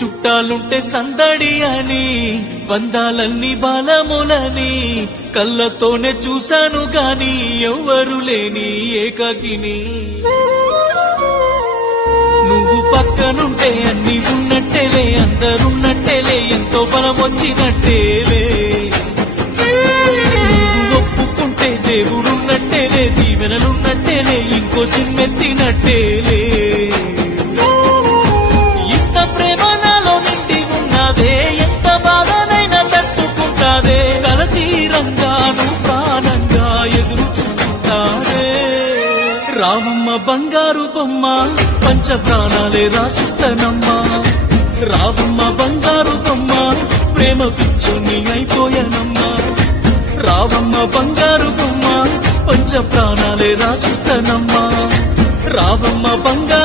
చుట్టాలుంటే సందడి అని బంధాలన్నీ బాలములని కళ్ళతోనే చూశాను గాని ఎవ్వరు లేని ఏకాకిని నువ్వు పక్కనుంటే అన్ని ఉన్నట్టేలే అందరున్నట్టేలే ఎంతో బలమొచ్చినట్టేలే నువ్వు ఒప్పుకుంటే దేవుడున్నట్టేలే దీవెనలున్నట్టేలే ఇంకో చిమ్మెత్తినట్టేలే ఇంత ప్రేమ నాలో నిండి ఉన్నదే ఎంత బాధనైనా తట్టుకుంటాదే కలతీరంగా నువ్వు ప్రాణంగా ఎదురు చూస్తుంటాదే రామమ్మ బంగారు బొమ్మ పంచ ప్రాణాలే రాసిస్తానమ్మా రావమ్మ బంగారు బొమ్మ ప్రేమ పిచ్చుని అయిపోయానమ్మా రావమ్మ బంగారు బొమ్మ పంచ ప్రాణాలే రాసిస్తానమ్మా రావమ్మ బంగారు